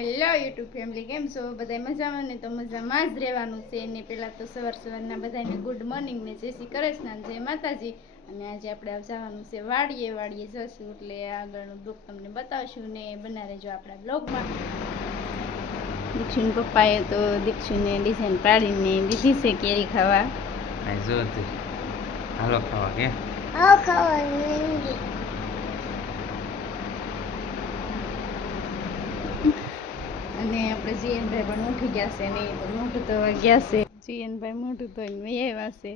Hello YouTube family, કેમ છો બધા? મજામાં ને? તો મજામાં જ રહેવાનું છે ને. પહેલાં તો સવારના બધાને ગુડ મોર્નિંગ ને જય શ્રી કૃષ્ણ, જય માતાજી. અને આજે આપણે જવાનું છે વાડીએ જશું, એટલે આગળનું બ્લોગ તમને બતાવશું ને બના રહેજો આપણા બ્લોગમાં. દીક્ષુન પપ્પાએ તો દીક્ષુને ડિઝાઇન પાડીને દીધી છે કેરી ખાવા. હાલો ખાવા કે અને આપણે જીએનભાઈ પણ ઉઠી ગયા છે ને તો મોટું તો ગયા છે. જીએનભાઈ મોટું તો આવ્યા છે.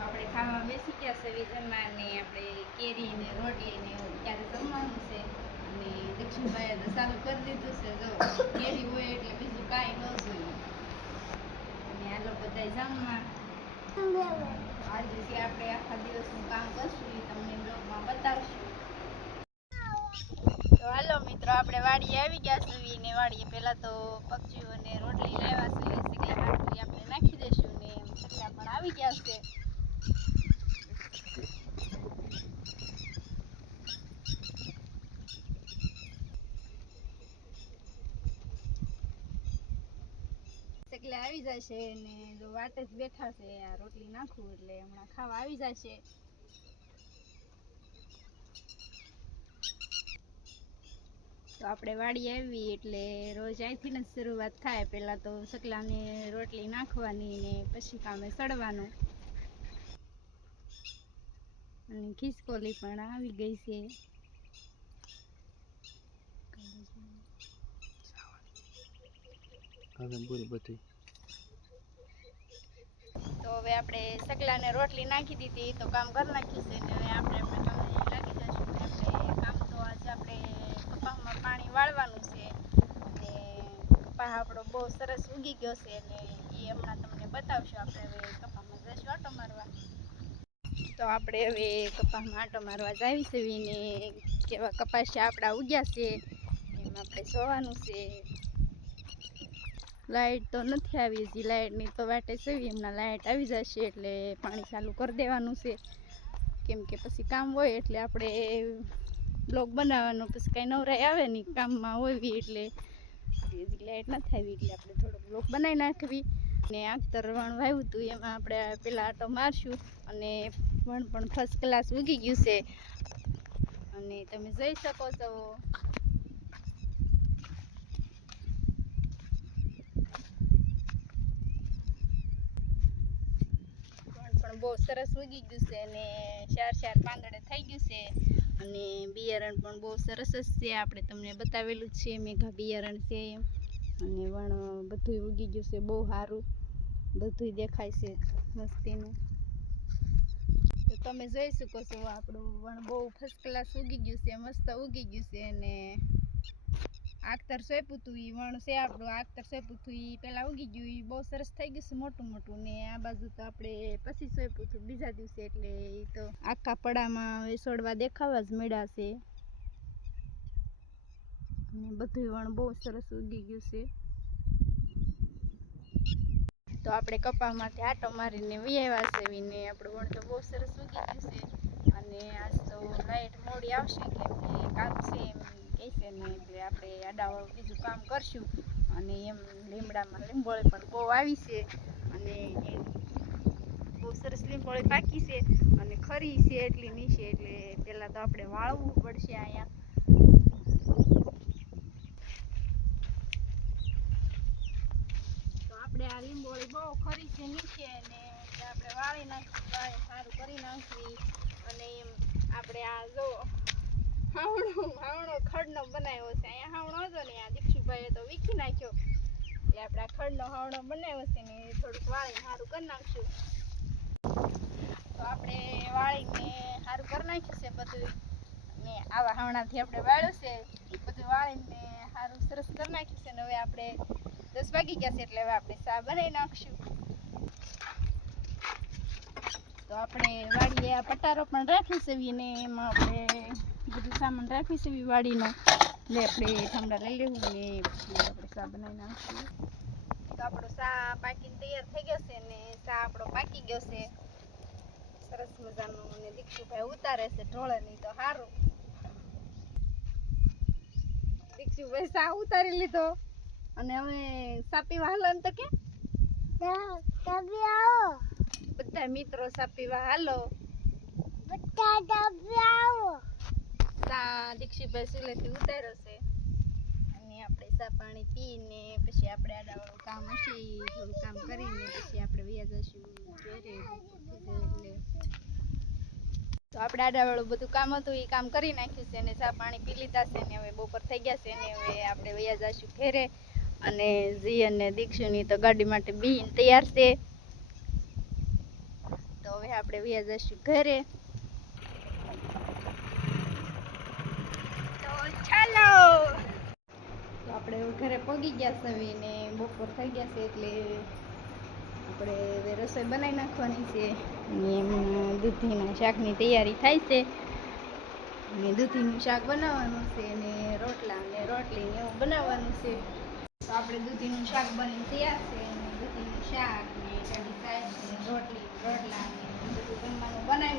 આપણે ખાવા બેસી ગયા છે જમવા ને. આપણે કેરી ને રોટલી ને ક્યારે જમવાનું છે. અને દીક્ષુભાઈએ તો ચાલુ કરી દીધું છે. જો કેરી હોય એટલે બીજું કાંઈ ન જોઈએ. અને આ લોકો બધા જમવા આજે આપણે આખા દિવસનું કામ કરશું એ તમને બ્લોગમાં બતાવશું. તો હાલો મિત્રો, આપણે વાડીએ આવી ગયા છીએ ને વાડીએ પહેલા તો પક્ષીઓને રોટલી લેવા છે. સગલા હાટલી આપણે નાખી દઈશું ને સગલા પણ આવી ગયા છે. સગલા આવી જશે ને જો વાટે જ બેઠા છે. આ રોટલી નાખવું એટલે હમણાં ખાવા આવી જશે. તો આપણે વાડી આવી એટલે રોજ અહીંથી જ શરૂઆત થાય. પહેલાં તો સગલાને રોટલી નાખવાની ને પછી કામે સડવાનું. અને ખિસકોલી પણ આવી ગઈ છે. તો હવે આપણે સગલાને રોટલી નાખી દીધી તો કામ કરી નાખ્યું છે ને હવે આપણે લાગી જશું. આપણે કામ તો આજે આપણે કપાસમાં પાણી વાળવાનું છે અને કપાસ આપણો બહુ સરસ ઉગી ગયો છે ને એ હમણાં તમને બતાવશું. આપણે હવે કપાસમાં જઈશું આંટો મારવા. તો આપણે હવે કપાસમાં આંટો મારવા જાવી છે ને કેવા કપાસિયા આપણા ઉગ્યા છે એમાં આપણે જોવાનું છે. લાઇટ તો નથી આવી હજી, લાઇટની તો વાટે સેવી. હમણાં લાઇટ આવી જશે એટલે પાણી ચાલુ કરી દેવાનું છે. કેમ કે પછી કામ હોય એટલે આપણે બ્લોગ બનાવવાનું પછી કાંઈ નવરાઈ આવે નહીં કામમાં હોવી એટલે. હજી લાઇટ નથી આવી એટલે આપણે થોડોક બ્લોગ બનાવી નાખવી. ને આખતર વણ વાવ્યું હતું એમાં આપણે પહેલાં આંટો મારશું. અને વણ પણ ફર્સ્ટ ક્લાસ ઉગી ગયું છે અને તમે જોઈ શકો છો. પણ બહુ સરસ ઉગી ગયું છે અને ચાર પાંદડે થઈ ગયું છે. અને બિયારણ પણ બહુ સરસ જ છે. આપણે તમને બતાવેલું જ છે મેઘા બિયારણ છે એમ. અને વણ બધું ઉગી ગયું છે બહુ સારું, બધું દેખાય છે મસ્તીનું. તો તમે જોઈ શકો છો આપણું વણ બહુ ફર્સ્ટ ક્લાસ ઉગી ગયું છે, મસ્ત ઉગી ગયું છે. અને આખતર સોંપ્યું હતું એ વણ છે આપણું. આખતર સોંપ્યું હતું એ પહેલાં ઉગી ગયું, એ બહુ સરસ થઈ ગયું છે મોટું મોટું. ને આ બાજુ તો આપણે પછી સોંપ્યું હતું બીજા દિવસે એટલે એ તો આખા પડામાં વેસોડવા દેખાવા જ મળ્યા છે. અને બધું વણ બહુ સરસ ઉગી ગયું છે. તો આપણે કપાસમાંથી આંટો મારીને વ્યાવ્યા છે ને આપણું વણ તો બહુ સરસ ઉગી ગયું છે. અને આજ તો લાઇટ મોડી આવશે કેમ કે કામ છે એમ કહે છે ને એટલે આપણે આડાવાળું બીજું કામ કરશું. અને એમ લીમડામાં લીંબોળી પણ બહુ આવી છે અને બહુ સરસ લીંબોળી પાકી છે અને ખરી છે એટલી નીચે. એટલે પહેલાં તો આપણે વાળવું પડશે અહીંયા. આપણે આ લીંબોળી બહુ ખરી છે નીચે અને આપણે વાળી નાખી, સારું કરી નાખવી. અને એમ આપણે આ જો હાવણો ખડનો બનાવ્યો છે. અહીંયા હાવણો હતો ને આ દીક્ષુભાઈએ તો વીખી નાખ્યો એટલે આપણે આ ખડનો હાવણો બનાવ્યો છે ને થોડુંક વાળીને સારું કરી નાખશું. તો આપણે વાળીને સારું કરી નાખ્યું છે બધું. ને આવા હાવણાથી આપણે વાળ્યું છે એ બધું વાળીને સારું સરસ કરી નાખ્યું છે. ને હવે આપણે 10 વાગી ગયા છે એટલે હવે આપણે ચા બનાવી નાખશું. તો આપણે વાડીએ આ પટારો પણ રાખી છે ને એમાં આપણે બધું સામાન રાખી છે વાડીનો. એટલે આપણે ઠંડા લઈ લેવું ને પછી આપણે ચા બનાવી નાખશું. તો આપણો ચા પાકીને તૈયાર થઈ ગયો છે ને ચા આપણો પાકી ગયો છે સરસ મજાનો. અને દીક્ષુભાઈ ઉતારે છે ઢોળે નહીં તો સારું. દીક્ષુભાઈ સા ઉતારી લીધો અને હવે સા પીવા હાલો એમ તો કે બધા મિત્રો સા પીવા હાલો સા દીક્ષુભાઈ સુલેથી ઉતાર્યો છે અને આપણે સા પાણી પીને પછી આપણે આડાવાળું કામ હશે થોડું કામ કરીને પછી આપણે વ્યા જશું ઘરે. તો આપણે આડાવાળું બધું કામ હતું એ કામ કરી નાખ્યું છે અને ચા પાણી પી લીધા છે ને હવે બપોર થઈ ગયા છે ને હવે આપણે વયા જઈશું ઘરે. અને જી અને દીક્ષુની તો ગાડી માટે બીન તૈયાર છે તો હવે આપણે વયા જઈશું ઘરે. તો ચાલો તો આપણે ઘરે પહોંચી ગયા છે ને બપોર થઈ ગયા છે એટલે આપણે હવે રસોઈ બનાવી નાખવાની છે અને એમ દૂધીના શાકની તૈયારી થાય છે અને દૂધીનું શાક બનાવવાનું છે અને રોટલા અને રોટલી ને એવું બનાવવાનું છે. તો આપણે દૂધીનું શાક બની તૈયાર છે અને દૂધીનું શાક ને કઢી સાઈડ ને રોટલા ને બધું જમવાનું બનાવી